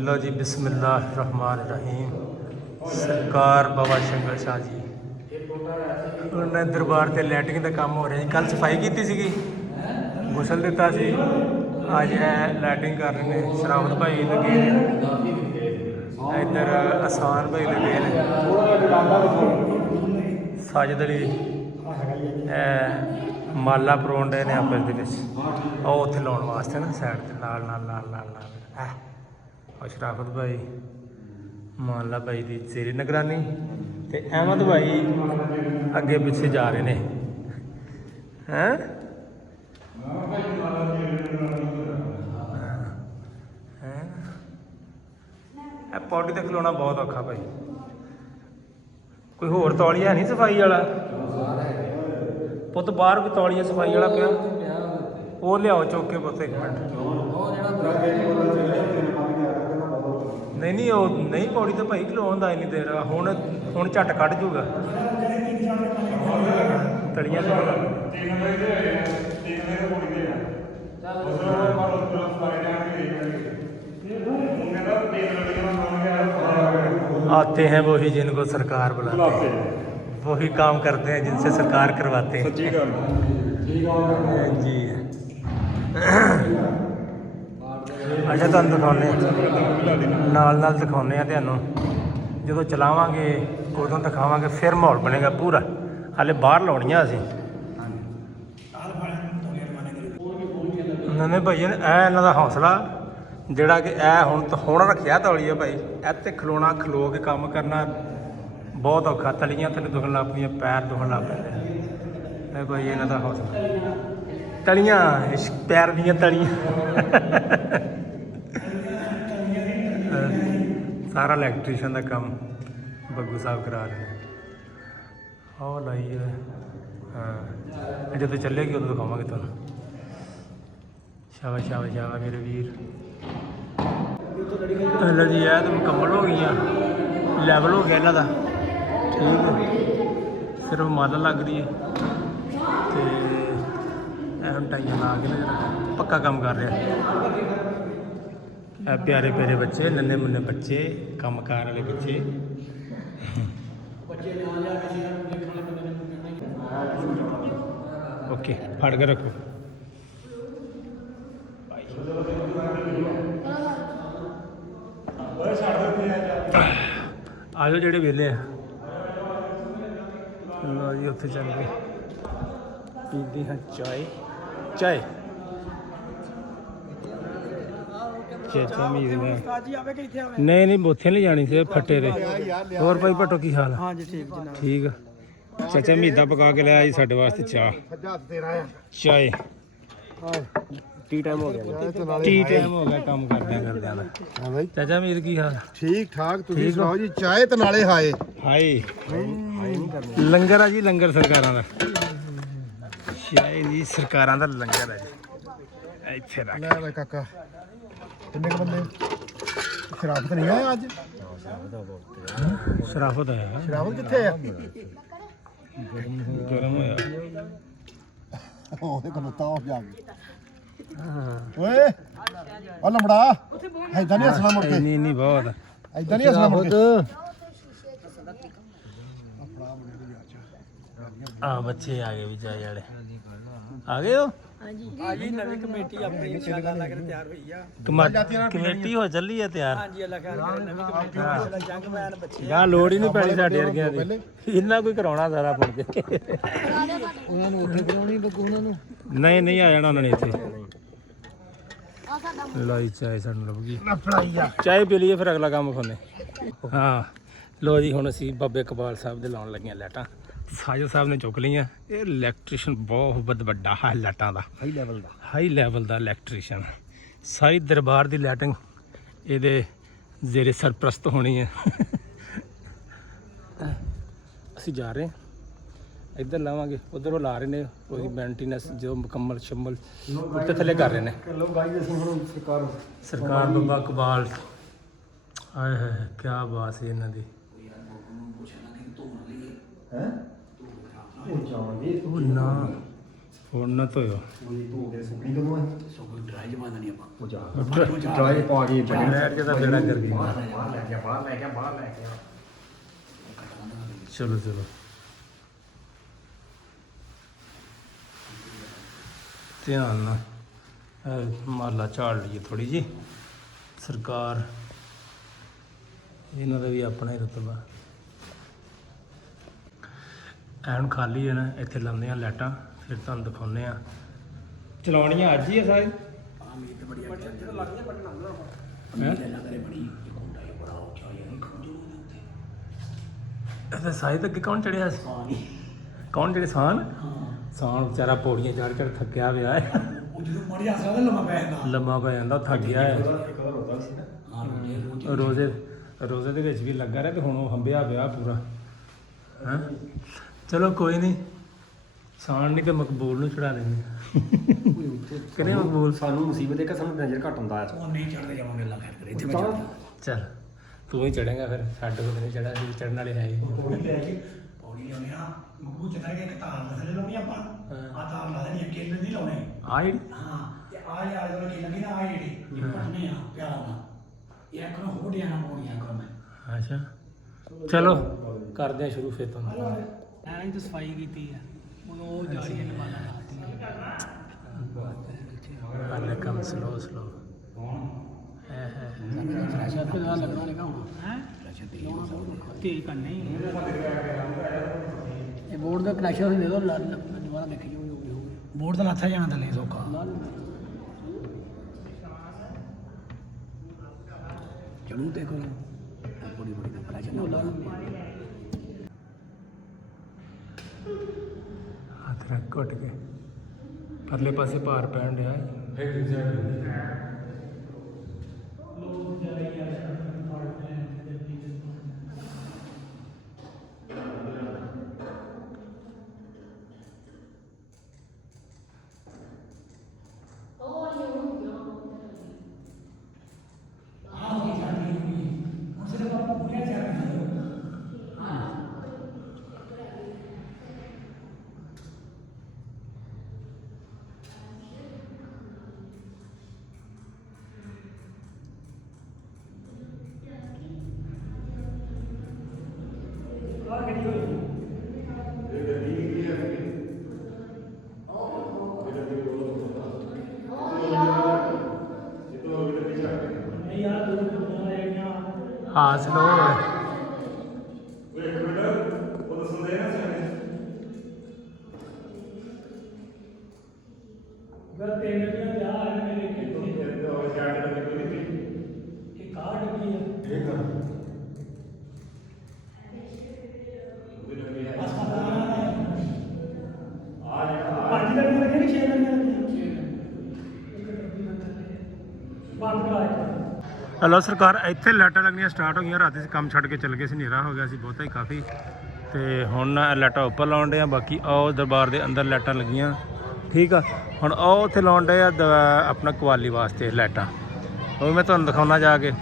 लो जी बिस्मिल्लाहिर्रहमानिर्रहीम। सरकार बाबा शंकर शाह जी उन्होंने दरबार से लैटरिन का काम हो रहा है। कल सफाई की सी, गुसल दिता सी, अज लैटरिन कर रहे हैं। शरावत भाई लगे ने, इधर आसान भाई लगे ने, साजिद अली माला परोन डे ने आपस के उत्थे लाने वास्ते ना सैड से नाल नाल नाल नाल नाल और शराफत भाई माला भाई की जेरी निगरानी ते अहमद भाई अगे पिछे जा रहे हैं। हैं पौड़ी तक खलोना बहुत औखा भाई। कोई होर तौलिया नहीं सफाई वाला पुत बाहर कोई तौलिया सफाई वाला पिया वो लियाओ चुक के पुत एक मिनट। नहीं नहीं वो नहीं पौड़ी तो भाई खलोन का नहीं दे रहा हूँ झट कढ़ जूगा तलियां आते हैं वही जिनको सरकार बुलाते हैं, वही काम करते हैं जिनसे सरकार करवाते हैं। जी अच्छा तुम दिखाने नाल दिखाने तैनूं जो चलावांगे उदों दिखावांगे फिर माहौल बनेगा पूरा। हाले बाहर लाउणियां असीं नहीं भाई इन्हां दा हौसला ਜਿਹੜਾ कि ਹੁਣ ਰੱਖਿਆ ਤੌਲੀਆ ਭਾਈ ਇੱਥੇ ਖਲੋਣਾ ਖਲੋ ਕੇ ਕੰਮ ਕਰਨਾ ਬਹੁਤ ਔਖਾ। ਤਲੀਆਂ ਥੱਲੇ ਦੁਖਣ ਲੱਗ ਪਈਆਂ, ਪੈਰ ਦੁਖਣ ਲੱਗ ਪੈਂਦੇ। ਇਹ ਭਾਈ ਇਹਨਾਂ ਦਾ ਹੌਸਲਾ ਤਲੀਆਂ ਪੈਰ ਦੀਆਂ ਤਲੀਆਂ ਸਾਰਾ ਇਲੈਕਟ੍ਰੀਸ਼ੀਅਨ ਦਾ ਕੰਮ ਬੱਗੂ ਸਾਹਿਬ ਕਰਾ ਰਹੇ ਨੇ। ਉਹ ਲਾਈ ਹਾਂ ਜਦੋਂ ਚੱਲੇਗੀ ਉਦੋਂ ਦਿਖਾਵਾਂਗੇ ਤੁਹਾਨੂੰ। शाबाश शाबाश शाबाश मेरे वीर। लो जी है तो मुकम्मल हो गई, लैवल हो गया इन्हों का ठीक है। सिर्फ माला लग रही है तो हम टाइयां ला के ना पक्का काम कर रहा। प्यारे प्यारे बच्चे नन्हे मुन्ने बच्चे कामकार वाले बच्चे ओके फड़ के रखो। आजो जेडे वेले लो जी उत्थे चल के पीते हैं चाय चाय चेचा मीर में नहीं नहीं बोथे नहीं जानी से फटे रे। और भाई भट्टो की हाल ठीक चाचा मीदा पका के लिया जी साडे वास्ते चाय टी टाइम हो गया काम करदे चाचा मीर की हाल ठीक ठाक तुसीं सुनाओ जी। चाय ते नाले हाय हाय लंगर आ जी लंगर सरकारां दा चाय जी सरकारां दा लंगर है जी इत्थे रख ले वे काका किन्ने बंदे शराफत नहीं आया अज शराफत आया शराफत कित्थे आ गरम होया ओहे खलोता हो जाके ओए ओ लंबड़ा ऐदा नहीं हसना मुड़ के नहीं बहुत ऐदा नहीं हसना मुड़ के बच्चे आ गए भी चाय वाले आ गए हो नवी कमेटी अपनी इंशाल्लाह लग रहा तैयार हुई है कमेटी हो चली है तैयार। हां जी अल्लाह कर नवी कमेटी माशाल्लाह जंगमैन बच्चे गा लोड़ ही नहीं पैनी साडे वर्गियां दी इन्ना कोई कराउणा सारा पुण के उन्हां नु उत्थे कराउणी बग्गू उन्हां नु नहीं नहीं आ जाना उन्होंने इत्थे लाई चाय सानू लभ गई चाय पी लीए फिर अगला काम खोने। हाँ लो जी हुण असीं बाबे इकबाल साहब दे लाउण लगे लाइटां साजिद साहब ने चुक लिया। ये इलैक्ट्रीशियन बहुत वड्डा है लाइटां दा हाई लैवल दा इलैक्ट्रीशियन सारी दरबार दी लाइटिंग ये जेरे सरप्रस्त होनी है। असीं जा रहे हैं इधर लावांगे उधर वो ला रहे हैं वही मेंटेनेंस जो मुकम्मल शम्मल उत्ते थले कर रहे हैं। सरकार बाबा इकबाल आए है क्या बात है इन्हां दी ना ਹੁਣ ਨਾ ਧੋਇਓ ਸੁਣੀ ਕਦੋਂ ਹੈ ਡਰਾਈ ਜਮਾਨਾ ਨਹੀਂ ਆਪਾਂ ਡਰਾਈ ਪਾ ਕੇ ਲੈਟ ਜਿਹਦਾ ਬੇੜਾ ਕਰ ਗਈ ਬਾਹਰ ਲੈ ਗਿਆ ਚਲੋ ਚਲੋ ਧਿਆਨ ਨਾਲ ਮਾਲਾ ਝਾੜ ਲਈਏ ਥੋੜੀ ਜੀ ਸਰਕਾਰ ਇਹਨਾਂ ਦਾ ਵੀ ਆਪਣਾ ਹੀ ਰਤਬਾ ਐਨ ਖਾਲੀ ਹੈ ਨਾ ਇੱਥੇ ਲਾਉਂਦੇ ਆ ਲਾਈਟਾਂ ਫਿਰ ਤੁਹਾਨੂੰ ਦਿਖਾਉਂਦੇ ਆ ਚਲਾਉਣੀਆਂ ਅੱਜ ਹੀ ਆ ਸਾਰੇ ਇਹਦਾ ਸਾਈ ਤੱਕ ਕੌਣ ਚੜਿਆ ਸੀ ਕੌਣ ਜਿਹੜੇ ਸਾਨ ਸਾਨ ਵਿਚਾਰਾ ਪੌੜੀਆਂ ਚੜ ਚੜ ਥੱਕਿਆ ਪਿਆ ਹੈ ਉਹ ਜਦੋਂ ਮਰ ਜਾਂਦਾ ਤਾਂ ਲੰਮਾ ਪੈ ਜਾਂਦਾ ਥੱਕ ਗਿਆ ਹੈ ਰੋਜ਼ੇ ਦੇ ਵਿੱਚ ਵੀ ਲੱਗਾ ਰਿਹਾ ਤੇ ਹੁਣ ਉਹ ਹੰਬਿਆ ਪਿਆ ਪੂਰਾ ਹਾਂ ਚਲੋ ਕੋਈ ਨਹੀਂ ਸਾਨ ਨਹੀਂ ਤੇ ਮਕਬੂਲ ਨੂੰ ਚੜਾ ਲੈਂਦੇ ਕਿਹਨੇ ਮਕਬੂਲ ਸਾਨੂੰ ਮੁਸੀਬਤ ਇੱਕ ਸਾਨੂੰ ਨਜ਼ਰ ਘੱਟ ਹੁੰਦਾ ਉਹ ਨਹੀਂ ਚੜਦੇ ਜਾਵਾਂਗੇ ਅੱਲਾ ਖੈਰ ਕਰੇ ਇੱਥੇ ਮੈਂ ਚੱਲ ਤੂੰ ਹੀ ਚੜੇਗਾ ਫਿਰ ਸਾਡੇ ਕੋਲ ਨਹੀਂ ਚੜਾ ਸੀ ਚੜਨ ਵਾਲੇ ਹੈ ਹੀ ਪੌੜੀ ਲਿਆਉਣੇ ਆ ਮੱਗੂ ਚੜਾ ਕੇ ਇੱਕ ਤਾਰ ਥੱਲੇ ਲਾਉਣੀ ਆਪਾਂ ਆ ਤਾਰ ਲਾ ਦੇਣੀ ਕੇਲੇ ਨਹੀਂ ਲਾਉਣੇ ਆ ਜਿਹੜੀ ਹਾਂ ਤੇ ਆ ਯਾਰ ਜਦੋਂ ਕੀ ਲੱਗੀ ਨਾ ਆ ਜਿਹੜੀ ਇਹ ਪਟਨੇ ਆ ਪਿਆਰਾ ਨਾ ਇਹ ਕੋਲ ਹੋ ਡਿਆ ਨਾ ਪੌੜੀਆਂ ਕੋਲ ਮੈਂ ਅੱਛਾ ਚਲੋ ਕਰਦੇ ਆ ਸ਼ੁਰੂ ਫਿਰ ਤੋਂ ਐਂ ਤਾਂ ਸਫਾਈ ਕੀਤੀ ਆ ਹੁਣ ਉਹ ਜਾਲੀਆਂ ਲਵਾਣਾ ਹਾਲੇ ਕੰਮ ਸਲੋ ਹੈ ਫਰੈਸ਼ਰ ਤੇ ਲੱਗਣਾ ਲਗਾ ਹੁਣ ਹੈ ਤੇਜ਼ ਕਰਨੇ ਇਹ ਬੋਰਡ ਦਾ ਕਨੈਕਸ਼ਨ ਦੇ ਦੋ ਦੁਬਾਰਾ ਦੇਖੀ ਜਾਓ ਬੋਰਡ ਦਾ ਲੱਥਾ ਜਾਣਾ ਥੱਲੇ ਸੌਖਾ ਚਲੂ ਤੇ ਕੋਲ ਬੜੀ ਕਨੈਕਸ਼ਨ ਹੱਥ ਰੱਖ ਘੁੱਟ ਕੇ ਪਰਲੇ ਪਾਸੇ ਭਾਰ ਪੈਣ ਡਿਆ ਹਾਂ ਸਲੋ ਹਲੋ ਸਰਕਾਰ ਇੱਥੇ ਲਾਈਟਾਂ ਲੱਗਣੀਆਂ ਸਟਾਰਟ ਹੋ ਗਈਆਂ ਰਾਤੀ ਕੰਮ ਛੱਡ ਕੇ ਚੱਲ ਗਏ ਸੀ ਹਨੇਰਾ ਹੋ ਗਿਆ ਸੀ ਬਹੁਤਾ ਹੀ ਕਾਫੀ ਤੇ ਹੁਣ ਲਾਈਟਾਂ ਉੱਪਰ ਲਾਉਣ ਡੇ ਆ ਬਾਕੀ ਉਹ ਦਰਬਾਰ ਦੇ ਅੰਦਰ ਲਾਈਟਾਂ ਲੱਗੀਆਂ ਠੀਕ ਆ ਹੁਣ ਉਹ ਉੱਥੇ ਲਾਉਣ ਡੇ ਆ ਆਪਣਾ ਕਵਾਲੀ ਵਾਸਤੇ ਲਾਈਟਾਂ ਉਹ ਮੈਂ ਤੁਹਾਨੂੰ ਦਿਖਾਉਣਾ ਜਾ ਕੇ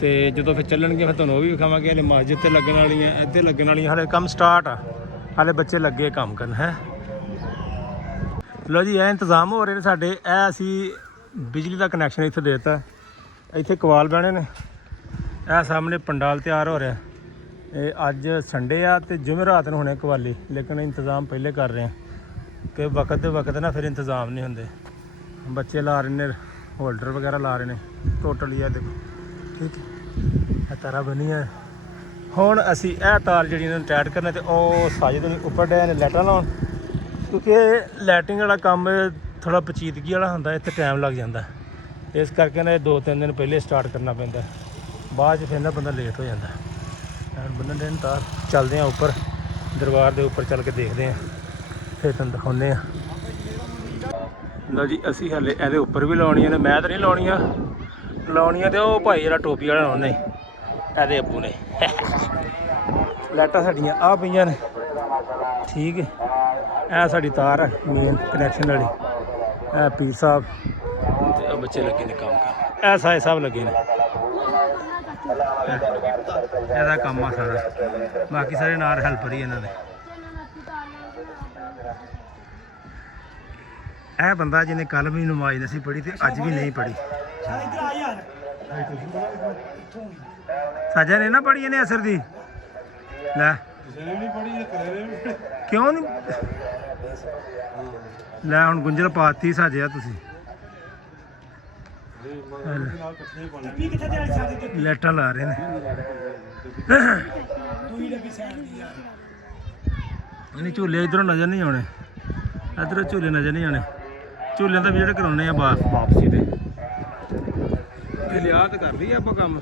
ਤੇ ਜਦੋਂ ਫਿਰ ਚੱਲਣਗੇ ਫਿਰ ਤੁਹਾਨੂੰ ਉਹ ਵੀ ਵਿਖਾਵਾਂਗੇ ਹਲੇ ਮਸਜਿਦ ਤੇ ਲੱਗਣ ਵਾਲੀਆਂ ਇੱਥੇ ਲੱਗਣ ਵਾਲੀਆਂ ਹਲੇ ਕੰਮ ਸਟਾਰਟ ਆ ਹਲੇ ਬੱਚੇ ਲੱਗੇ ਕੰਮ ਕਰਨ ਹੈ ਲੋ ਜੀ ਇਹ ਇੰਤਜ਼ਾਮ ਹੋ ਰਹੇ ਨੇ ਸਾਡੇ ਇਹ ਅਸੀਂ ਬਿਜਲੀ ਦਾ ਕਨੈਕਸ਼ਨ ਇੱਥੇ ਦੇ ਦਿੱਤਾ ਇੱਥੇ ਕਵਾਲ ਬਹਿਣੇ ਨੇ ਇਹ ਸਾਹਮਣੇ ਪੰਡਾਲ ਤਿਆਰ ਹੋ ਰਿਹਾ ਇਹ ਅੱਜ ਸੰਡੇ ਆ ਤੇ ਜੁਮੇਰਾਤ ਨੂੰ ਹੋਣੇ ਕਵਾਲੀ ਲੇਕਿਨ ਇੰਤਜ਼ਾਮ ਪਹਿਲੇ ਕਰ ਰਹੇ ਆ ਕਿ ਵਕਤ ਦੇ ਵਕਤ ਨਾ ਫਿਰ ਇੰਤਜ਼ਾਮ ਨਹੀਂ ਹੁੰਦੇ ਬੱਚੇ ਲਾ ਰਹੇ ਨੇ ਹੋਲਡਰ ਵਗੈਰਾ ਲਾ ਰਹੇ ਨੇ ਟੋਟਲੀ ਆ ਦੇਖੋ ਠੀਕ ਹੈ ਇਹ ਤਾਰਾ ਬਣੀ ਹੈ ਹੁਣ ਅਸੀਂ ਇਹ ਤਾਰ ਜਿਹੜੀ ਇਹਨਾਂ ਨੂੰ ਟਾਈਟ ਕਰਨਾ ਤੇ ਉਹ ਸਾਜੇ ਦੇ ਉੱਪਰ ਡੇ ਨੇ ਲਾਈਟਾਂ ਲਾਉਣ ਕਿਉਂਕਿ ਲਾਈਟਿੰਗ ਵਾਲਾ ਕੰਮ ਥੋੜ੍ਹਾ ਪਚੀਦਗੀ ਵਾਲਾ ਹੁੰਦਾ ਇੱਥੇ ਟਾਈਮ ਲੱਗ ਜਾਂਦਾ ਇਸ ਕਰਕੇ ਨਾ ਇਹ 2-3 ਦਿਨ ਪਹਿਲੇ ਸਟਾਰਟ ਕਰਨਾ ਪੈਂਦਾ ਬਾਅਦ 'ਚ ਫਿਰ ਨਾ ਬੰਦਾ ਲੇਟ ਹੋ ਜਾਂਦਾ ਬੰਨਣ ਦੇ ਤਾਰ ਚੱਲਦੇ ਆ ਉੱਪਰ ਦਰਬਾਰ ਦੇ ਉੱਪਰ ਚੱਲ ਕੇ ਦੇਖਦੇ ਆ ਫਿਰ ਤੁਹਾਨੂੰ ਦਿਖਾਉਂਦੇ ਆ ਲਓ ਜੀ ਅਸੀਂ ਹਾਲੇ ਇਹਦੇ ਉੱਪਰ ਵੀ ਲਾਉਣੀਆਂ ਨੇ ਮੈਂ ਤਾਂ ਨਹੀਂ ਲਾਉਣੀਆਂ ਤੇ ਉਹ ਭਾਈ ਜਿਹੜਾ ਟੋਪੀ ਵਾਲਾ ਉਹਨੇ ਇਹਦੇ ਅੱਬੂ ਨੇ ਲਾਈਟਾਂ ਸਾਡੀਆਂ ਆ ਪਈਆਂ ਨੇ ਠੀਕ ਹੈ ਇਹ ਸਾਡੀ ਤਾਰ ਹੈ ਮੇਨ ਕਨੈਕਸ਼ਨ ਵਾਲੀ ਇਹ ਪੀਰ ਸਾਹਿਬ ਤੇ ਉਹ ਬੱਚੇ ਲੱਗੇ ਨੇ ਕੰਮ ਕਰਨ ਇਹ ਸਾਏ ਸਾਹਿਬ ਲੱਗੇ ਨੇ ਇਹਦਾ ਕੰਮ ਆ ਸਾਰਾ ਬਾਕੀ ਸਾਰੇ ਨਾਲ ਹੈਲਪਰ ਹੀ ਇਹਨਾਂ ਦੇ ਇਹ ਬੰਦਾ ਜਿਹਨੇ ਕੱਲ ਵੀ ਨਮਾਜ਼ ਨਹੀਂ ਪੜ੍ਹੀ ਤੇ ਅੱਜ ਵੀ ਨਹੀਂ ਪੜ੍ਹੀ। ਸਾਰੇ ਇੱਧਰ ਆ ਯਾਰ ਸਾਜਾ ਨੇ ਨਾ ਪੜ੍ਹੀ ਇਹਨੇ ਅਸਰ ਦੀ ਲੈ ਕਿਉਂ ਨਹੀਂ ਲੈ ਹੁਣ ਗੁੰਝਲ ਪਾਤੀ ਸਾਜਿਆ ਤੁਸੀਂ ਵੀ ਕਿੱਥੇ ਤੇ ਸਾਰੇ ਤੇ ਲੈਟਾਂ ਲਾ ਰਹੇ ਨੇ ਦੂਈ ਡੱਬੀ ਸਾਈਡ ਦੀ ਯਾਰ ਨਹੀਂ ਝੂਲੇ ਇਧਰੋਂ ਨਜ਼ਰ ਨਹੀਂ ਆਉਣੇ ਇਧਰੋਂ ਝੂਲੇ ਨਜ਼ਰ ਨਹੀਂ ਆਉਣੇ ਝੂਲਿਆਂ ਦਾ ਵੀ ਜਿਹੜੇ ਕਰਾਉਣੇ ਆ ਵਾਪਸੀ ਤੇ ਲਿਆ ਤਾਂ ਕਰ ਲਈ ਆਪਾਂ ਕੰਮ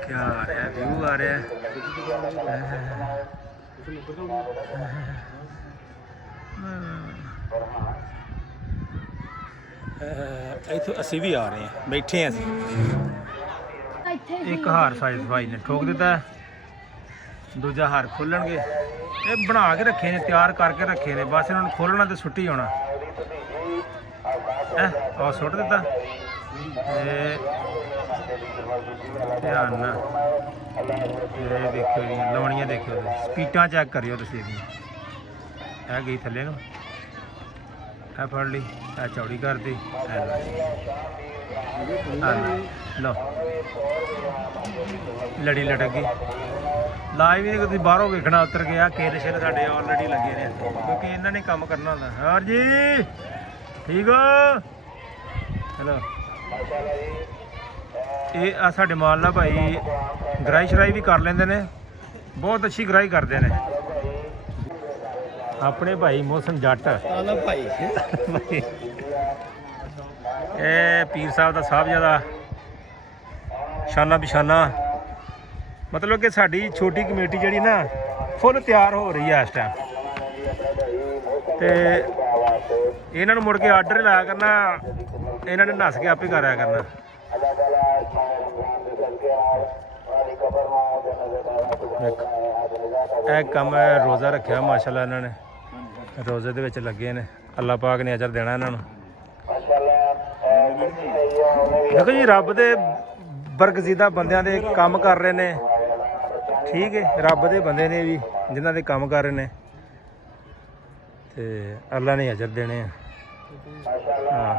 ਕੀ ਆ ਰਿਹਾ ਵਿਊ ਆ ਰਿਹਾ ਇੱਥੇ ਅਸੀਂ ਵੀ ਆ ਰਹੇ ਹਾਂ ਬੈਠੇ ਹਾਂ ਅਸੀਂ ਇੱਕ ਹਾਰ ਸਾਈਜ਼ ਭਾਈ ਨੇ ਠੋਕ ਦਿੱਤਾ ਦੂਜਾ ਹਾਰ ਖੋਲਣਗੇ ਇਹ ਬਣਾ ਕੇ ਰੱਖੇ ਨੇ ਤਿਆਰ ਕਰਕੇ ਰੱਖੇ ਨੇ ਬਸ ਇਹਨਾਂ ਨੂੰ ਖੋਲਣਾ ਤੇ ਸੁੱਟੀ ਆਉਣਾ ਆਹ ਸੁੱਟ ਦਿੱਤਾ ਤੇ ਧਿਆਨ ਨਾਲ ਇਹ ਦੇਖਿਓ ਜੀ ਲਾਉਣੀਆਂ ਦੇਖਿਓ ਸਪੀਟਾਂ ਚੈੱਕ ਕਰਿਓ ਤੁਸੀਂ ਇਹਦੀਆਂ ਇਹ ਗਈ ਥੱਲੇ ਨੂੰ ਇਹ ਫੜ ਲਈ ਇਹ ਚੌੜੀ ਕਰਦੀ ਲਓ ਲੜੀ ਲਟਕ ਗਈ ਲਾਈਵ ਵੀ ਤੁਸੀਂ ਬਾਹਰੋਂ ਵੇਖਣਾ ਉਤਰ ਗਿਆ ਕੇਰ ਸ਼ੇਰ ਸਾਡੇ ਆਲਰੇਡੀ ਲੱਗੇ ਨੇ ਕਿਉਂਕਿ ਇਹਨਾਂ ਨੇ ਕੰਮ ਕਰਨਾ ਹੁੰਦਾ ਹੋਰ ਜੀ ਠੀਕ ਹੋ ਚਲੋ ਇਹ ਆ ਸਾਡੇ ਮਾਲ ਦਾ ਭਾਈ ਗਰਾਈ ਸ਼ਰਾਈ ਵੀ ਕਰ ਲੈਂਦੇ ਨੇ ਬਹੁਤ ਅੱਛੀ ਗਰਾਈ ਕਰਦੇ ਨੇ ਆਪਣੇ ਭਾਈ ਮੋਹਸਨ ਜੱਟ ਆਲਾ ਭਾਈ ਇਹ ਪੀਰ ਸਾਹਿਬ ਦਾ ਸਾਹਿਬਜ਼ਾਦਾ ਸ਼ਾਨਾ ਬਿਸ਼ਾਨਾ ਮਤਲਬ ਕਿ ਸਾਡੀ ਛੋਟੀ ਕਮੇਟੀ ਜਿਹੜੀ ਨਾ ਫੁੱਲ ਤਿਆਰ ਹੋ ਰਹੀ ਹੈ ਇਸ ਟਾਈਮ ਤੇ ਇਹਨਾਂ ਨੂੰ ਮੁੜ ਕੇ ਆਰਡਰ ਲਾਇਆ ਕਰਨਾ ਇਹਨਾਂ ਨੇ ਨੱਸ ਕੇ ਆਪੇ ਕਰਿਆ ਕਰਨਾ ਇਹ ਕੰਮ ਰੋਜ਼ਾ ਰੱਖਿਆ ਮਾਸ਼ਾਅੱਲਾ ਇਹਨਾਂ ਨੇ ਰੋਜ਼ੇ ਦੇ ਵਿੱਚ ਲੱਗੇ ਨੇ ਅੱਲਾਹ ਪਾਕ ਨੇ ਅਜਰ ਦੇਣਾ ਇਹਨਾਂ ਨੂੰ ਦੇਖੋ ਜੀ ਰੱਬ ਦੇ ਬਰਗਜ਼ੀਦਾ ਬੰਦਿਆਂ ਦੇ ਕੰਮ ਕਰ ਰਹੇ ਨੇ ਠੀਕ ਹੈ ਰੱਬ ਦੇ ਬੰਦੇ ਨੇ ਵੀ ਜਿਨ੍ਹਾਂ ਦੇ ਕੰਮ ਕਰ ਰਹੇ ਨੇ ਤੇ ਅੱਲਾ ਨੇ ਅਜਰ ਦੇਣੇ ਆ ਹਾਂ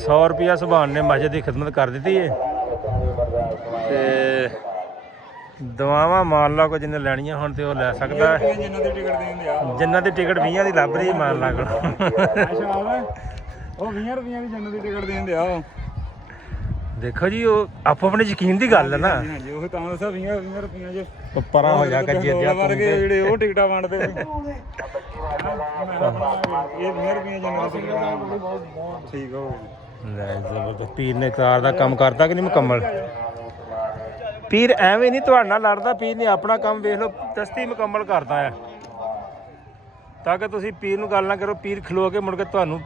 100 ਰੁਪਇਆ ਸੁਭਾਨ ਨੇ ਮਸਜਿਦ ਦੀ ਖਿਦਮਤ ਕਰ ਦਿੱਤੀ ਹੈ ਤੇ ਦਵਾਵਾਂ ਮਾਨ ਲਾ ਕੋ ਜਿੰਨੇ ਲੈਣੀਆਂ ਹੁਣ ਤੇ ਉਹ ਲੈ ਸਕਦਾ ਜਿੰਨਾਂ ਦੀ ਟਿਕਟ 20 ਦੀ ਲੱਭ ਰਹੀ ਮਾਨ ਲਾ ਕੋਲ ਉਹ 20 ਰੁਪਈਆਂ ਦੀ ਜੰਨਤ ਦੀ ਟਿਕਟ ਦੇਣ ਦਿਆ ਦੇਖੋ ਜੀ ਉਹ ਆਪੋ ਆਪਣੇ ਯਕੀਨ ਦੀ ਗੱਲ ਹੈ ਨਾ ਹਾਂਜੀ ਉਹ ਤਾਂ ਦੱਸਿਆ 20 ਰੁਪਈਆਂ ਜੇ ਪਰਾਂ ਹੋ ਜਾ ਕੇ ਵਰਗੇ ਜਿਹੜੇ ਉਹ ਟਿਕਟਾਂ ਵੰਡਦੇ ਇਹ 20 ਰੁਪਈਆਂ ਜੰਨਤ ਦੀ ਟਿਕਟ ਠੀਕ ਹੋ ਲੈ ਜ਼ਬਰਦਸਤ ਪੀਰ ਨੇ ਕਾਰ ਦਾ ਕੰਮ ਕਰਤਾ ਕਿ ਨਹੀਂ ਮੁਕੰਮਲ ਪੀਰ ਐਵੇਂ ਨਹੀਂ ਤੁਹਾਡੇ ਨਾਲ ਲੜਦਾ ਪੀਰ ਨੇ ਆਪਣਾ ਕੰਮ ਵੇਖ ਲਓ ਦਸਤੀ ਮੁਕੰਮਲ ਕਰਦਾ ਆ ਤਾਂ ਕਿ ਤੁਸੀਂ ਪੀਰ ਨੂੰ ਗੱਲ ਨਾ ਕਰੋ ਪੀਰ ਖਲੋ ਕੇ ਮੁੜ ਕੇ ਤੁਹਾਨੂੰ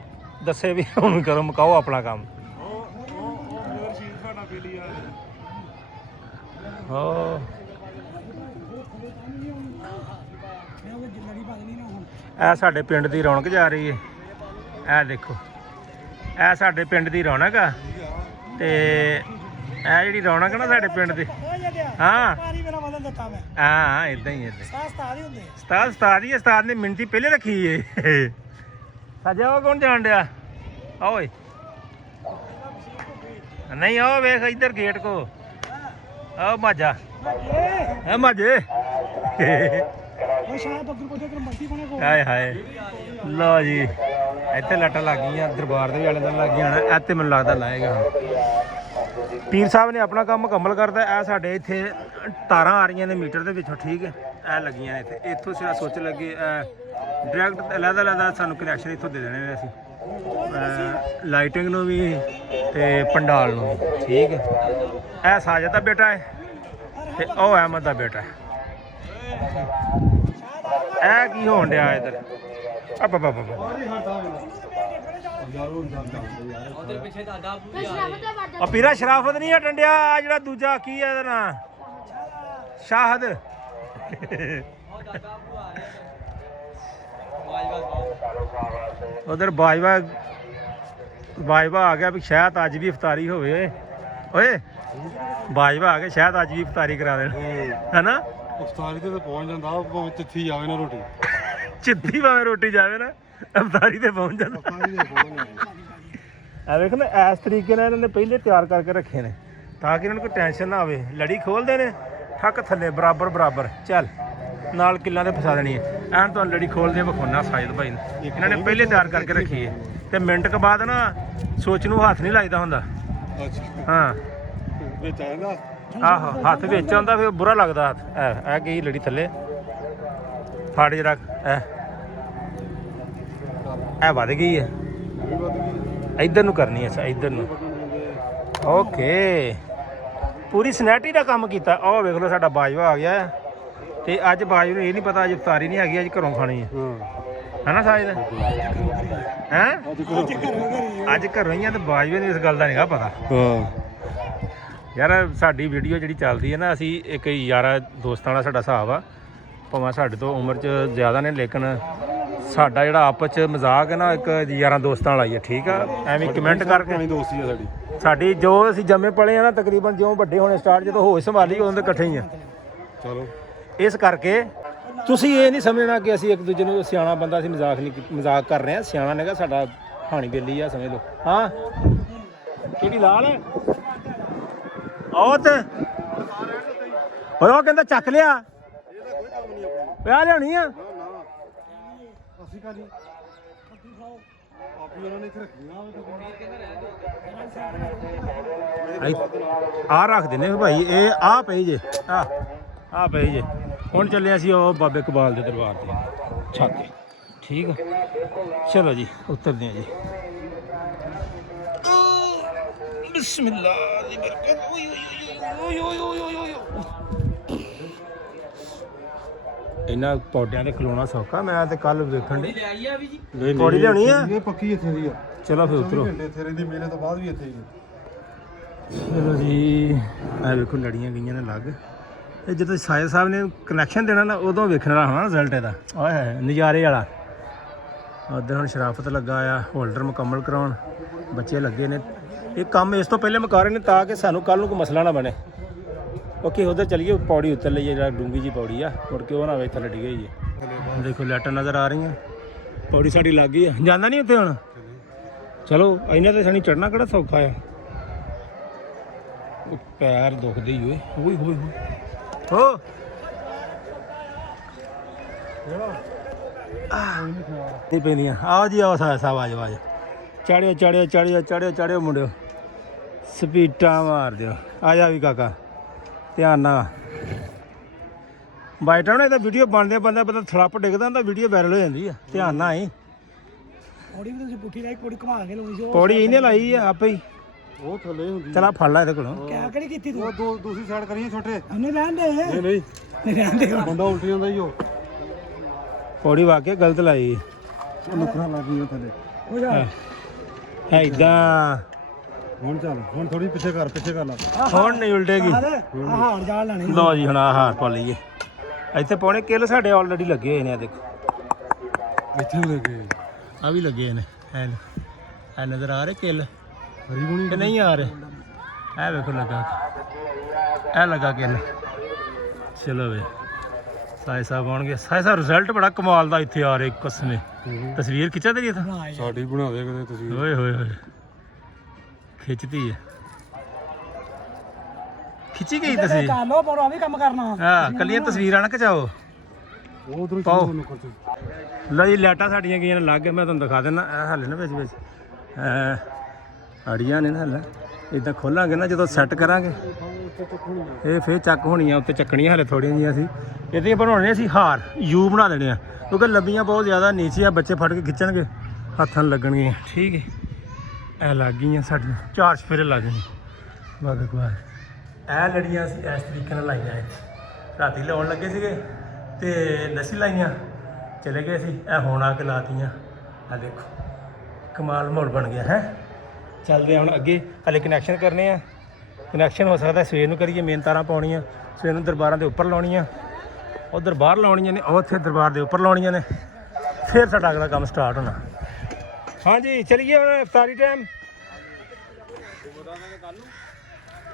ਦੱਸੇ ਵੀ ਹੁਣ ਕਰੋ ਮੁਕਾਓ ਆਪਣਾ ਕੰਮ ਹੋ ਇਹ ਸਾਡੇ ਪਿੰਡ ਦੀ ਰੌਣਕ ਜਾ ਰਹੀ ਹੈ ਇਹ ਦੇਖੋ ਇਹ ਸਾਡੇ ਪਿੰਡ ਦੀ ਰੌਣਕ ਆ ਤੇ ਇਹ ਜਿਹੜੀ ਰੌਣਕ ਨਾ ਸਾਡੇ ਪਿੰਡ ਦੀ ਹਾਂ ਹਾਂ ਇਦਾਂ ਹੀ ਉਸਤਾਦ ਹੀ ਉਸਤਾਦ ਨੇ ਮਿੰਟੀ ਪਹਿਲੇ ਰੱਖੀ ਏ ਸਾਜਾ ਉਹ ਕੌਣ ਜਾਣ ਡਿਆ ਆ ਓਏ ਨਹੀਂ ਉਹ ਵੇਖ ਇੱਧਰ ਗੇਟ ਕੋ ਆ ਮਾਜਾ ਹੈ ਮਾਜੇ ਹਾਏ ਹਾਏ ਲਓ ਜੀ ਇੱਥੇ ਲੱਟਾਂ ਲੱਗ ਗਈਆਂ ਦਰਬਾਰ ਦੇ ਵਾਲੇ ਦਿਨ ਲੱਗ ਗਈਆਂ ਇੱਥੇ ਮੈਨੂੰ ਲੱਗਦਾ ਲਾਏਗਾ ਪੀਰ ਸਾਹਿਬ ਨੇ ਆਪਣਾ ਕੰਮ ਮੁਕੰਮਲ ਕਰਦਾ ਇਹ ਸਾਡੇ ਇੱਥੇ ਤਾਰਾਂ ਆ ਰਹੀਆਂ ਨੇ ਮੀਟਰ ਦੇ ਵਿੱਚੋਂ ਠੀਕ ਹੈ ਇਹ ਲੱਗੀਆਂ ਨੇ ਇੱਥੇ ਇੱਥੋਂ ਸਿਰਾ ਸੁੱਚ ਲੱਗੇ ਡਾਇਰੈਕਟ ਅਲੱਗ ਸਾਨੂੰ ਕਨੈਕਸ਼ਨ ਇੱਥੋਂ ਦੇ ਦੇਣੇ ਨੇ ਅਸੀਂ ਲਾਈਟਿੰਗ ਨੂੰ ਵੀ ਤੇ ਪੰਡਾਲ ਨੂੰ ਵੀ ਠੀਕ ਹੈ ਇਹ ਸਾਜਦ ਦਾ ਬੇਟਾ ਹੈ ਤੇ ਉਹ ਅਹਿਮਦ ਦਾ ਬੇਟਾ ਹੈ ਇਹ ਕੀ ਹੋਣ ਡਿਆ ਇੱਧਰ ਆ ਪੀਰਾ ਸ਼ਰਾਫਤ ਨਹੀਂ ਹਟਣ ਡਿਆ ਜਿਹੜਾ ਦੂਜਾ ਕੀ ਹੈ ਇਹਦਾ ਨਾਂ ਸ਼ਾਹਦ ਉਧਰ ਬਾਜਵਾ ਆ ਗਿਆ ਵੀ ਸ਼ਾਇਦ ਅੱਜ ਵੀ ਇਫਤਾਰੀ ਹੋਵੇ ਓਏ ਬਾਜਵਾ ਆ ਗਿਆ ਸ਼ਾਇਦ ਅੱਜ ਵੀ ਇਫਤਾਰੀ ਕਰਾ ਦੇਣ ਹੈਨਾ ਅਫਤਾਰੀ ਤੇ ਪਹੁੰਚ ਜਾਂਦਾ ਭਾਵੇਂ ਚਿੱਠੀ ਜਾਵੇ ਨਾ ਰੋਟੀ ਚਿੱਠੀ ਭਾਵੇਂ ਰੋਟੀ ਜਾਵੇ ਨਾ ਅਫਤਾਰੀ ਤੇ ਪਹੁੰਚ ਜਾਂਦਾ। ਅਫਤਾਰੀ ਤੇ ਪਹੁੰਚ ਜਾਂਦਾ। ਆ ਵੇਖ ਨਾ ਇਸ ਤਰੀਕੇ ਨਾਲ ਇਹਨਾਂ ਨੇ ਪਹਿਲੇ ਤਿਆਰ ਕਰਕੇ ਰੱਖੇ ਨੇ ਤਾਂ ਕਿ ਇਹਨਾਂ ਨੂੰ ਕੋਈ ਟੈਨਸ਼ਨ ਨਾ ਆਵੇ। ਲੜੀ ਖੋਲਦੇ ਨੇ ਠੱਕ ਥੱਲੇ ਬਰਾਬਰ ਚੱਲ ਨਾਲ ਕਿੱਲਾਂ ਤੇ ਫਸਾ ਦੇਣੀ ਹੈ। ਐਨ ਤੁਹਾਨੂੰ ਲੜੀ ਖੋਲਦੇ ਵਿਖਾਉਣਾ ਸਾਜਦ ਭਾਈ ਨੇ ਇਹਨਾਂ ਨੇ ਪਹਿਲੇ ਤਿਆਰ ਕਰਕੇ ਰੱਖੀ ਹੈ ਤੇ ਮਿੰਟ ਕੁ ਬਾਅਦ ਨਾ ਸੋਚ ਨੂੰ ਹੱਥ ਨਹੀਂ ਲਾਈਦਾ ਹੁੰਦਾ। ਅੱਛਾ ਹਾਂ ਵਿੱਚ ਆਉਂਦਾ ਆਹੋ ਹੱਥ ਵਿੱਚ ਆਉਂਦਾ ਫਿਰ ਬੁਰਾ ਲੱਗਦਾ ਹੱਥ। ਇਹ ਗਈ ਲੜੀ ਥੱਲੇ ਫਾੜ ਜਰਾ ਇਹ ਵੱਧ ਗਈ ਹੈ ਇੱਧਰ ਨੂੰ ਕਰਨੀ ਹੈ ਇੱਧਰ ਨੂੰ। ਓਕੇ ਪੂਰੀ ਸਨੈਟੀ ਦਾ ਕੰਮ ਕੀਤਾ। ਉਹ ਵੇਖ ਲਓ ਸਾਡਾ ਬਾਜਵਾ ਆ ਗਿਆ ਤੇ ਅੱਜ ਬਾਜੂ ਨੂੰ ਇਹ ਨਹੀਂ ਪਤਾ ਅੱਜ ਅਫਤਾਰੀ ਨਹੀਂ ਹੈਗੀ ਅੱਜ ਘਰੋਂ ਖਾਣੀ ਹੈ ਹੈ ਨਾ ਸਾਜਦ ਹੈਂ ਅੱਜ ਘਰੋਂ ਹੀ ਆ ਤੇ ਬਾਜਵੇ ਨੂੰ ਇਸ ਗੱਲ ਦਾ ਨਹੀਂਗਾ ਪਤਾ। ਯਾਰ ਸਾਡੀ ਵੀਡੀਓ ਜਿਹੜੀ ਚੱਲਦੀ ਹੈ ਨਾ ਅਸੀਂ ਇੱਕ ਯਾਰਾਂ ਦੋਸਤਾਂ ਵਾਲਾ ਸਾਡਾ ਹਿਸਾਬ ਆ ਭਾਵੇਂ ਸਾਡੇ ਤੋਂ ਉਮਰ 'ਚ ਜ਼ਿਆਦਾ ਨੇ ਲੇਕਿਨ ਸਾਡਾ ਜਿਹੜਾ ਆਪਸ 'ਚ ਮਜ਼ਾਕ ਹੈ ਨਾ ਇੱਕ ਯਾਰਾਂ ਦੋਸਤਾਂ ਵਾਲਾ ਹੀ ਹੈ ਠੀਕ ਆ। ਐਵੇਂ ਕਮੈਂਟ ਕਰਕੇ ਦੋਸਤੀ ਆ ਸਾਡੀ ਜੋ ਅਸੀਂ ਜੰਮੇ ਪਲੇ ਆ ਨਾ ਤਕਰੀਬਨ ਜਿਉਂ ਵੱਡੇ ਹੋਣੇ ਸਟਾਰਟ ਜਦੋਂ ਹੋਸ਼ ਸੰਭਾਲੀ ਉਦੋਂ ਦੇ ਇਕੱਠੇ ਹੀ ਆ। ਚਲੋ ਇਸ ਕਰਕੇ ਤੁਸੀਂ ਇਹ ਨਹੀਂ ਸਮਝਣਾ ਕਿ ਅਸੀਂ ਇੱਕ ਦੂਜੇ ਨੂੰ ਸਿਆਣਾ ਬੰਦਾ ਅਸੀਂ ਮਜ਼ਾਕ ਕਰ ਰਹੇ ਹਾਂ। ਸਿਆਣਾ ਨੇਗਾ ਸਾਡਾ ਹਾਣੀ ਬੇਲੀ ਆ ਸਮਝ ਲਓ। ਹਾਂ ਕਿਹੜੀ ਲਾਲ ਹੈ ਉਹ ਤੇ ਓਏ ਉਹ ਕਹਿੰਦਾ ਚੱਕ ਲਿਆ ਆ ਲਿਆਉਣੀ ਆ ਅਸੀਂ ਕਾਲੀ ਆਪੀ ਉਹਨਾਂ ਨੇ ਇੱਥੇ ਰੱਖੀਆਂ ਆ ਰੱਖ ਦਿੰਦੇ ਭਾਈ ਇਹ ਆ ਪਈ ਜੇ ਆ ਪਈ ਜੇ। ਹੁਣ ਚੱਲੇ ਅਸੀਂ ਉਹ ਬਾਬੇ ਇਕਬਾਲ ਦੇ ਦਰਬਾਰ ਤੇ ਛੱਤ ਤੇ ਠੀਕ ਆ। ਚਲੋ ਜੀ ਉਤਰਦੇ ਆ ਜੀ। ਬਿਸਮਿਲ੍ਲਾ ਦੀ ਬਰਕਤ। ਇਹਨਾਂ ਪੌਦਿਆਂ ਦੇ ਖਲੋਣਾ ਸੌਖਾ। ਮੈਂ ਤੇ ਕੱਲ ਵੇਖਣ ਦੇ ਪੌੜੀ ਲਿਆਉਣੀ ਆ ਇਹ ਪੱਕੀ ਇੱਥੇ ਦੀ ਆ। ਚਲੋ ਫਿਰ ਉਤਰੋ। ਇੱਥੇ ਰਹਿੰਦੀ ਮੇਲੇ ਤੋਂ ਬਾਅਦ ਵੀ ਇੱਥੇ ਹੀ ਆ। ਚਲੋ ਜੀ ਆ ਵੇਖੋ ਲੜੀਆਂ ਗਈਆਂ ਨੇ ਲੱਗ। ਇਹ ਜਦੋਂ ਸਾਇਦ ਸਾਹਿਬ ਨੇ ਕਨੈਕਸ਼ਨ ਦੇਣਾ ਨਾ ਉਦੋਂ ਵੇਖਣ ਵਾਲਾ ਹੋਣਾ ਰਿਜ਼ਲਟ ਇਹਦਾ। ਆਏ ਹਾਏ ਨਜ਼ਾਰੇ ਵਾਲਾ। ਉੱਧਰ ਹੁਣ ਸ਼ਰਾਫਤ ਲੱਗਾ ਆ ਹੋਲਡਰ ਮੁਕੰਮਲ ਕਰਾਉਣ ਬੱਚੇ ਲੱਗੇ ਨੇ। ਇਹ ਕੰਮ ਇਸ ਤੋਂ ਪਹਿਲੇ ਮੁਕਾ ਰਹੇ ਨੇ ਤਾਂ ਕਿ ਸਾਨੂੰ ਕੱਲ ਨੂੰ ਕੋਈ ਮਸਲਾ ਨਾ ਬਣੇ। ਓਕੇ ਉਧਰ ਚਲੀਏ ਪੌੜੀ ਉੱਤਰ ਲਈਏ ਜਿਹੜਾ ਡੂੰਗੀ ਜੀ ਪੌੜੀ ਆ ਮੁੜ ਕੇ ਉਹ ਨਾ ਵੇ ਥੱਲੇ ਡਿੱਗੇ ਜੀ। ਦੇਖੋ ਲਾਈਟਾਂ ਨਜ਼ਰ ਆ ਰਹੀਆਂ ਪੌੜੀ ਸਾਡੀ ਲੱਗ ਗਈ ਆ। ਜਾਂਦਾ ਨਹੀਂ ਉੱਥੇ ਹੁਣ ਚਲੋ ਇਹਨਾਂ ਤੇ ਸਾਡੀ ਚੜ੍ਹਨਾ ਕਿਹੜਾ ਸੌਖਾ ਆ। ਉਹ ਪੈਰ ਦੁਖਦੇ ਹੀ ਓਏ ਹੋਏ ਹੋ ਨਹੀਂ ਪੈਂਦੀਆਂ। ਆਓ ਜੀ ਆਓ ਸਾਹਿਬ ਆਵਾਜ਼ ਚੜਿਓ ਮੁੰਡਿਓ ਸਪੀਟਾਂ ਮਾਰ ਦਿਓ। ਆ ਜਾ ਵੀ ਕਾਕਾ ਧਿਆਨ ਨਾਲ ਬਾਈਟਾਂ ਨੇ ਤਾਂ ਵੀਡੀਓ ਬਣਦੇ ਬੰਦਾ ਥੜੱਪ ਡਿੱਗਦਾ ਹੁੰਦਾ ਵੀਡੀਓ ਵਾਇਰਲ ਹੋ ਜਾਂਦੀ ਆ। ਧਿਆਨ ਨਾਲ ਆਈ ਪੌੜੀ ਇਹਨੇ ਲਾਈ ਆ ਆਪੇ ਹੀ ਉਹ ਥੱਲੇ ਹੁੰਦੀ ਚਲਾ ਫੜ ਲੈ ਇਹਦੇ ਕੋਲੋਂ। ਕਿਹੜੀ ਕੀਤੀ ਤੂੰ ਉਹ ਦੂਸਰੀ ਸਾਈਡ ਕਰੀਏ ਛੋਟੇ ਉਹਨੇ ਰਹਿਣ ਦੇ ਨਹੀਂ ਰਹਿਣ ਦੇ ਬੰਦਾ ਉਲਟੀ ਜਾਂਦਾ ਹੀ ਉਹ ਪੌੜੀ ਵਾਕਿਆ ਗਲਤ ਲਾਈ ਨੁਕਰਾਂ ਲੱਗ ਗਈਆਂ ਥੱਲੇ ਹੋ ਜਾ ਏਦਾਂ। ਹੁਣ ਚੱਲ ਹੁਣ ਥੋੜੀ ਪਿੱਛੇ ਕਰ ਲਾ। ਹੁਣ ਨਹੀਂ ਉਲਟੇਗੀ। ਹਾਰ ਜਾ ਲੈਣੀ ਲਓ ਜੀ ਹੁਣ ਆ ਹਾਰ ਪਾ ਲਈਏ। ਇੱਥੇ ਪੌਣੇ ਕਿੱਲ ਸਾਡੇ ਆਲਰੇਡੀ ਲੱਗੇ ਹੋਏ ਨੇ ਆ ਦੇਖੋ ਇੱਥੇ ਵੀ ਲੱਗੇ ਆ ਵੀ ਲੱਗੇ ਨੇ ਐ ਨਜ਼ਰ ਆ ਰਹੇ ਕਿੱਲ ਹਰੀ ਬੁਣੀ ਤੇ ਨਹੀਂ ਆ ਰਹੇ। ਇਹ ਵੇਖੋ ਲੱਗਾ ਕਿੱਲ। ਚਲੋ ਵੇ ਸਾਈ ਸਾਹਿਬ ਆਉਣਗੇ। ਸਾਈ ਸਾਹਿਬ ਰਿਜ਼ਲਟ ਬੜਾ ਕਮਾਲ ਦਾ ਇੱਥੇ ਆ ਰਿਹਾ ਕਸਮੇ। ਤਸਵੀਰ ਖਿੱਚਾ ਤੇਰੀ ਇੱਥੇ ਸਾਡੀ ਬਣਾ ਦੇ ਕਦੇ ਤੁਸੀਂ ਓਏ ਖਿੱਚਦੀ ਹੈ ਖਿੱਚੀ ਗਈ ਤਸਵੀਰ। ਕਰ ਲੋ ਪਰ ਆ ਵੀ ਕੰਮ ਕਰਨਾ। ਹਾਂ ਕੱਲੀਆਂ ਤਸਵੀਰਾਂ ਨਾ ਖਿਚਾਓ। ਉਧਰ ਪਾਓ ਲਓ ਜੀ ਲਾਈਟਾਂ ਸਾਡੀਆਂ ਗਈਆਂ ਨੇ ਲੱਗ ਮੈਂ ਤੁਹਾਨੂੰ ਦਿਖਾ ਦਿੰਦਾ। ਇਹ ਹਾਲੇ ਨਾ ਵਿੱਚ ਅੜੀਆਂ ਨੇ ਨਾ ਹਾਲੇ ਇਦਾਂ ਖੋਲਾਂਗੇ ਨਾ ਜਦੋਂ ਸੈੱਟ ਕਰਾਂਗੇ ਇਹ ਫੇਰ ਚੱਕ ਹੋਣੀਆਂ ਉੱਤੇ ਚੱਕਣੀਆਂ ਹਾਲੇ ਥੋੜੀਆਂ ਜਿਹੀਆਂ ਸੀ ਇਹਦੀਆਂ ਬਣਾਉਣੇ ਅਸੀਂ ਹਾਰ ਯੂ ਬਣਾ ਦੇਣੇ ਆ ਕਿਉਂਕਿ ਲੰਬੀਆਂ ਬਹੁਤ ਜ਼ਿਆਦਾ ਨੀਚੇ ਆ ਬੱਚੇ ਫੜ ਕੇ ਖਿੱਚਣਗੇ ਹੱਥਾਂ ਨੂੰ ਲੱਗਣਗੀਆਂ ਠੀਕ ਹੈ। ਇਹ ਲੱਗ ਗਈਆਂ ਸਾਡੀਆਂ 4 ਸਫੇਰੇ ਲੱਗ ਗਏ ਬਾਅਦ ਇਹ ਲੜੀਆਂ ਅਸੀਂ ਇਸ ਤਰੀਕੇ ਨਾਲ ਲਾਈਆਂ ਰਾਤੀ ਲਾਉਣ ਲੱਗੇ ਸੀਗੇ ਤੇ ਲੱਸੀ ਲਾਈਆਂ ਚਲੇ ਗਏ ਸੀ। ਇਹ ਹੁਣ ਆ ਕੇ ਲਾਤੀਆਂ। ਆ ਦੇਖੋ ਕਮਾਲ ਮਾਹੌਲ ਬਣ ਗਿਆ ਹੈ। ਚੱਲਦੇ ਹੁਣ ਅੱਗੇ ਹਲੇ ਕਨੈਕਸ਼ਨ ਕਰਨੇ ਆ। ਕਨੈਕਸ਼ਨ ਹੋ ਸਕਦਾ ਸਵੇਰ ਨੂੰ ਕਰੀਏ। ਮੇਨ ਤਾਰਾਂ ਪਾਉਣੀਆਂ ਸਵੇਰ ਨੂੰ ਦਰਬਾਰਾਂ ਦੇ ਉੱਪਰ ਲਾਉਣੀਆਂ ਉਧਰ ਬਾਹਰ ਲਾਉਣੀਆਂ ਨੇ ਉੱਥੇ ਦਰਬਾਰ ਦੇ ਉੱਪਰ ਲਾਉਣੀਆਂ ਨੇ ਫਿਰ ਸਾਡਾ ਅਗਲਾ ਕੰਮ ਸਟਾਰਟ ਹੋਣਾ। ਹਾਂਜੀ ਚਲੀਏ ਹੁਣ ਇਫਤਾਰੀ ਟਾਈਮ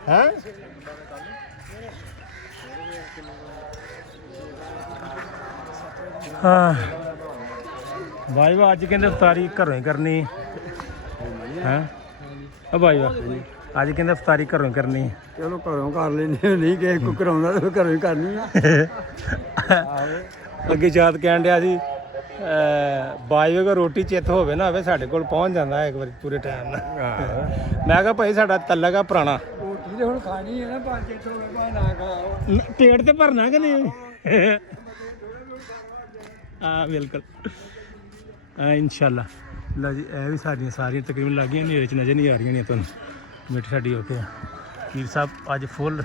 ਹੈ। ਹਾਂ ਬਾਈ ਵਾ ਅੱਜ ਕਹਿੰਦੇ ਇਫਤਾਰੀ ਘਰੋਂ ਹੀ ਕਰਨੀ ਹੈ ਆ ਬਾਈ ਵਾ ਅੱਜ ਕਹਿੰਦੇ ਇਫਤਾਰੀ ਘਰੋਂ ਹੀ ਕਰਨੀ ਚਲੋ ਘਰੋਂ ਕਰ ਲੈਂਦੇ ਨਹੀਂ ਕਿਸੇ ਕੋ ਕਰਾਉਂਦਾ ਤਾਂ ਘਰੋਂ ਹੀ ਕਰਨੀ ਆ ਅੱਗੇ ਯਾਦ ਕਹਿਣ ਡਿਆ ਸੀ ਬਾਈ ਵੇ ਕੋ ਰੋਟੀ ਚਿੱਤ ਹੋਵੇ ਨਾ ਹੋਵੇ ਸਾਡੇ ਕੋਲ ਪਹੁੰਚ ਜਾਂਦਾ ਇੱਕ ਵਾਰੀ ਪੂਰੇ ਟਾਈਮ ਨਾਲ ਮੈਂ ਕਿਹਾ ਭਾਈ ਸਾਡਾ ਤਲਕ ਆ ਪੁਰਾਣਾ ਰੋਟੀ ਤੇ ਹੁਣ ਖਾਣੀ ਹੈ ਨਾ 5-6 ਹੋਵੇ ਭਾਵੇਂ ਨਾ ਖਾਓ ਪੇਟ ਤੇ ਭਰਨਾ ਕਿ ਨਹੀਂ ਹਾਂ ਬਿਲਕੁਲ ਹਾਂ ਇਨਸ਼ਾਅੱਲਾ ਲਓ ਜੀ ਇਹ ਵੀ ਸਾਡੀਆਂ ਸਾਰੀਆਂ ਤਕਰੀਬਨ ਲੱਗੀਆਂ ਹਨੇਰੇ 'ਚ ਨਜ਼ਰ ਨਹੀਂ ਆ ਰਹੀਆਂ ਨੇ ਤੁਹਾਨੂੰ ਮਿੱਟੀ ਸਾਡੀ ਓਕੇ ਆ ਪੀਰ ਸਾਹਿਬ ਅੱਜ ਫੁੱਲ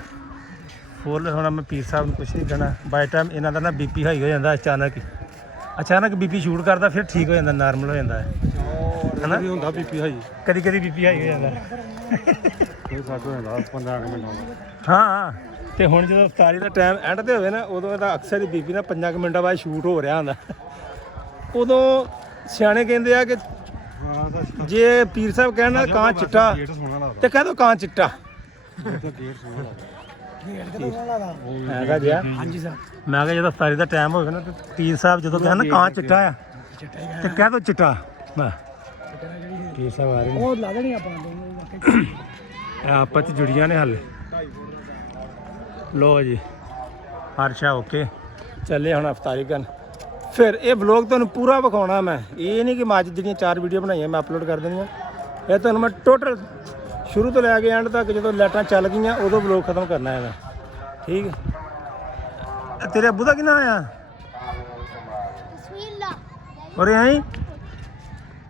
ਹੁਣ ਮੈਂ ਪੀਰ ਸਾਹਿਬ ਨੂੰ ਕੁਛ ਨਹੀਂ ਕਹਿਣਾ ਬਾਈ ਟਾਈਮ ਇਹਨਾਂ ਦਾ ਨਾ ਬੀਪੀ ਹਾਈ ਹੋ ਜਾਂਦਾ ਅਚਾਨਕ ਬੀਪੀ ਸ਼ੂਟ ਕਰਦਾ ਫਿਰ ਠੀਕ ਹੋ ਜਾਂਦਾ ਨਾਰਮਲ ਹੋ ਜਾਂਦਾ ਹੈ ਹਨਾ ਵੀ ਹੁੰਦਾ ਬੀਪੀ ਹਾਈ ਕਦੀ ਬੀਪੀ ਹਾਈ ਹੋ ਜਾਂਦਾ ਕੋਈ ਸਾਡਾ ਹੁੰਦਾ 15 ਮਿੰਟ ਹਾਂ ਤੇ ਹੁਣ ਜਦੋਂ ਇਫਤਾਰੀ ਦਾ ਟਾਈਮ ਐਂਡ ਤੇ ਹੋਵੇ ਨਾ ਉਦੋਂ ਇਹਦਾ ਅਕਸਰ ਹੀ ਬੀਪੀ ਨਾ 5 ਮਿੰਟਾਂ ਬਾਅਦ ਸ਼ੂਟ ਹੋ ਰਿਹਾ ਹੁੰਦਾ ਉਦੋਂ ਸਿਆਣੇ ਕਹਿੰਦੇ ਆ ਕਿ ਜੇ ਪੀਰ ਸਾਹਿਬ ਕਹਿਣਾ ਕਾਂ ਚਿੱਟਾ ਤੇ ਕਹਿ ਦੋ ਕਾਂ ਚਿੱਟਾ ਹੈਗਾ ਜੀ ਹਾਂਜੀ ਸਰ ਮੈਂ ਕਿਹਾ ਜਦੋਂ ਇਫਤਾਰੀ ਦਾ ਟਾਈਮ ਹੋਵੇ ਨਾ ਤੇ ਪੀਰ ਸਾਹਿਬ ਜਦੋਂ ਕਹਿਣਾ ਕਾਂ ਚਿੱਟਾ ਆ ਤੇ ਕਹਿ ਦੋ ਚਿੱਟਾ ਮੈਂ ਪੀਰ ਸਾਹਿਬ ਆ ਰਹੇ ਨੇ ਉਹ ਲਾ ਦੇਣੀ ਆਪਾਂ ਇਹ ਆਪਸ 'ਚ ਜੁੜੀਆਂ ਨੇ ਹਾਲੇ ਲੋ ਜੀ ਹਰਸ਼ਾ ਓਕੇ ਚੱਲੇ ਹੁਣ ਇਫਤਾਰੀ ਕਰਨ ਫਿਰ ਇਹ ਵਲੌਗ ਤੁਹਾਨੂੰ ਪੂਰਾ ਵਿਖਾਉਣਾ ਮੈਂ ਇਹ ਨਹੀਂ ਕਿ ਮੈਂ ਅੱਜ ਜਿਹੜੀਆਂ 4 ਵੀਡੀਓ ਬਣਾਈਆਂ ਮੈਂ ਅਪਲੋਡ ਕਰ ਦੇਣੀਆਂ ਇਹ ਤੁਹਾਨੂੰ ਮੈਂ ਟੋਟਲ ਸ਼ੁਰੂ ਤੋਂ ਲੈ ਕੇ ਐਂਡ ਤੱਕ ਜਦੋਂ ਲਾਈਟਾਂ ਚੱਲ ਗਈਆਂ ਉਦੋਂ ਵਲੌਗ ਖਤਮ ਕਰਨਾ ਹੈ ਮੈਂ ਠੀਕ ਹੈ ਤੇਰੇ ਅੱਬੂ ਦਾ ਕੀ ਨਾਂ ਆ ਤਸਵੀਰ ਲਾ ਔਰ ਆਈ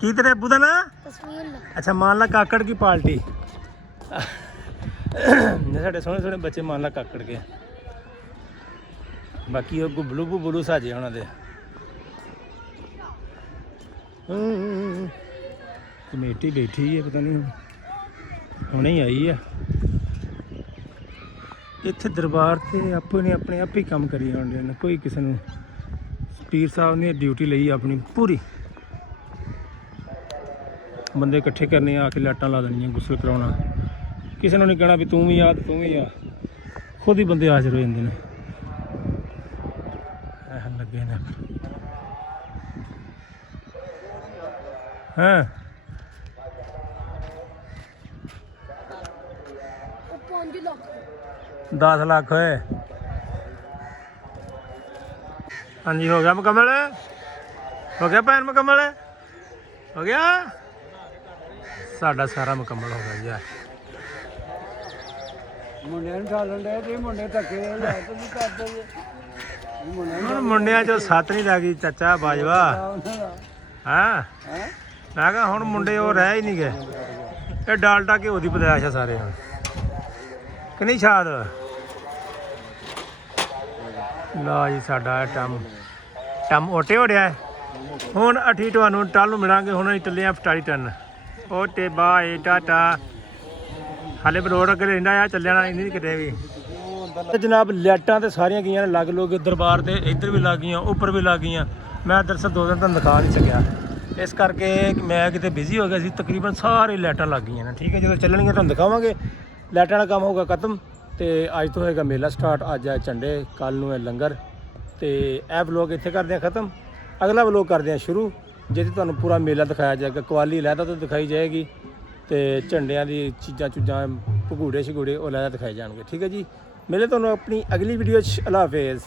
ਕੀ ਤੇਰੇ ਅੱਬੂ ਦਾ ਨਾਂ ਤਸਵੀਰ ਲਾ ਅੱਛਾ ਮਾਨ ਲਾ ਕਾਕੜ ਕੀ ਪਾਰਟੀ ਸਾਡੇ ਸੋਹਣੇ ਬੱਚੇ ਮਾਨ ਲਾ ਕਾਕੜ ਕੇ ਬਾਕੀ ਉਹ ਗੁੱਬਲੂ ਸਾਜੇ ਉਹਨਾਂ ਦੇ ਕਮੇਟੀ ਬੈਠੀ ਹੈ ਪਤਾ ਨਹੀਂ ਹੁਣੇ ਹੀ ਆਈ ਆ ਇੱਥੇ ਦਰਬਾਰ ਤੇ ਆਪਣੇ ਆਪ ਹੀ ਕੰਮ ਕਰੀ ਜਾਂਦੇ ਨੇ ਕੋਈ ਕਿਸੇ ਨੂੰ ਪੀਰ ਸਾਹਿਬ ਨੇ ਡਿਊਟੀ ਲਈ ਆਪਣੀ ਪੂਰੀ ਬੰਦੇ ਇਕੱਠੇ ਕਰਨੇ ਆ ਕੇ ਲਾਟਾਂ ਲਾ ਦੇਣੀਆਂ ਗੁਸਲ ਕਰਾਉਣਾ ਕਿਸੇ ਨੂੰ ਨਹੀਂ ਕਹਿਣਾ ਵੀ ਤੂੰ ਵੀ ਆ ਖੁਦ ਹੀ ਬੰਦੇ ਹਾਜ਼ਰ ਹੋ ਜਾਂਦੇ ਨੇ ਇਹ ਲੱਗੇ ਨੇ ਹਾਂ ਉਹ 5 ਲੱਖ 10 ਲੱਖ ਹੋਏ ਹਾਂਜੀ ਹੋ ਗਿਆ ਮੁਕੰਮਲ ਹੋ ਗਿਆ ਭੈਣ ਮੁਕੰਮਲ ਹੋ ਗਿਆ ਸਾਡਾ ਸਾਰਾ ਮੁਕੰਮਲ ਹੋ ਗਿਆ ਯਾਰ ਮੁੰਡਿਆਂ ਨੂੰ ਠਾਲਣ ਦੇ ਤੇ ਮੁੰਡੇ ਧੱਕੇ ਲੈ ਤੇ ਨਹੀਂ ਕਰਦੇ ਹੁਣ ਮੁੰਡਿਆਂ ਚੋਂ 7 ਨਹੀਂ ਲੱਗੀ ਚਾਚਾ ਬਾਜਵਾ ਹਾਂ ਮੈਂ ਕਿਹਾ ਹੁਣ ਮੁੰਡੇ ਉਹ ਰਹਿ ਹੀ ਨਹੀਂ ਗਏ ਇਹ ਡਾਲਡਾ ਘਿਓ ਦੀ ਪਦਾਇਸ਼ ਆ ਸਾਰੇ ਹੁਣ ਕਿ ਨਹੀਂ ਸ਼ਾਦ ਲਾ ਜੀ ਸਾਡਾ ਟਮ ਓਟੇ ਹੋ ਰਿਹਾ ਹੁਣ ਅਠੀ ਤੁਹਾਨੂੰ ਟੱਲ ਨੂੰ ਮਿਲਾਂਗੇ ਹੁਣ ਅਸੀਂ ਚੱਲੇ ਆ 47 ਓਟੇ ਬਾਏ ਟਾਟਾ ਹਾਲੇ ਬਲੋਡ ਅੱਗੇ ਰਹਿੰਦਾ ਆ ਚੱਲਿਆ ਨਾ ਨਹੀਂ ਕਿਤੇ ਵੀ ਜਨਾਬ ਲਾਈਟਾਂ ਤੇ ਸਾਰੀਆਂ ਗਈਆਂ ਨੇ ਲੱਗ ਲੋਕ ਦਰਬਾਰ ਤੇ ਇੱਧਰ ਵੀ ਲੱਗ ਗਈਆਂ ਉੱਪਰ ਵੀ ਲੱਗ ਗਈਆਂ ਮੈਂ ਦਰਅਸਲ 2 ਦਿਨ ਤੁਹਾਨੂੰ ਦਿਖਾ ਨਹੀਂ ਸਕਿਆ ਇਸ ਕਰਕੇ ਮੈਂ ਕਿਤੇ ਬਿਜ਼ੀ ਹੋ ਗਿਆ ਸੀ ਤਕਰੀਬਨ ਸਾਰੇ ਲਾਈਟਾਂ ਲੱਗ ਗਈਆਂ ਨੇ ਠੀਕ ਹੈ ਜਦੋਂ ਚੱਲਣਗੀਆਂ ਤੁਹਾਨੂੰ ਦਿਖਾਵਾਂਗੇ ਲਾਈਟਾਂ ਦਾ ਕੰਮ ਹੋਊਗਾ ਖਤਮ ਤੇ ਅੱਜ ਤੋਂ ਹੋਏਗਾ ਮੇਲਾ ਸਟਾਰਟ ਅੱਜ ਹੈ ਝੰਡੇ ਕੱਲ ਨੂੰ ਹੈ ਲੰਗਰ ਤੇ ਇਹ ਵਲੋਗ ਇੱਥੇ ਕਰਦੇ ਆ ਖਤਮ ਅਗਲਾ ਵਲੋਗ ਕਰਦੇ ਆ ਸ਼ੁਰੂ ਜਿਹਦੇ ਤੁਹਾਨੂੰ ਪੂਰਾ ਮੇਲਾ ਦਿਖਾਇਆ ਜਾਏਗਾ ਕਵਾਲੀ ਲਹਿਦਾ ਤੋਂ ਦਿਖਾਈ ਜਾਏਗੀ ਤੇ ਝੰਡਿਆਂ ਦੀ ਚੀਜ਼ਾਂ ਭਗੂੜੇ ਸ਼ਗੂੜੇ ਉਹ ਲਹਿਦਾ ਦਿਖਾਏ ਜਾਣਗੇ ਠੀਕ ਹੈ ਜੀ ਮਿਲੇ ਤੁਹਾਨੂੰ ਆਪਣੀ ਅਗਲੀ ਵੀਡੀਓ 'ਚ ਅੱਲਾ ਹਾਫਿਜ਼।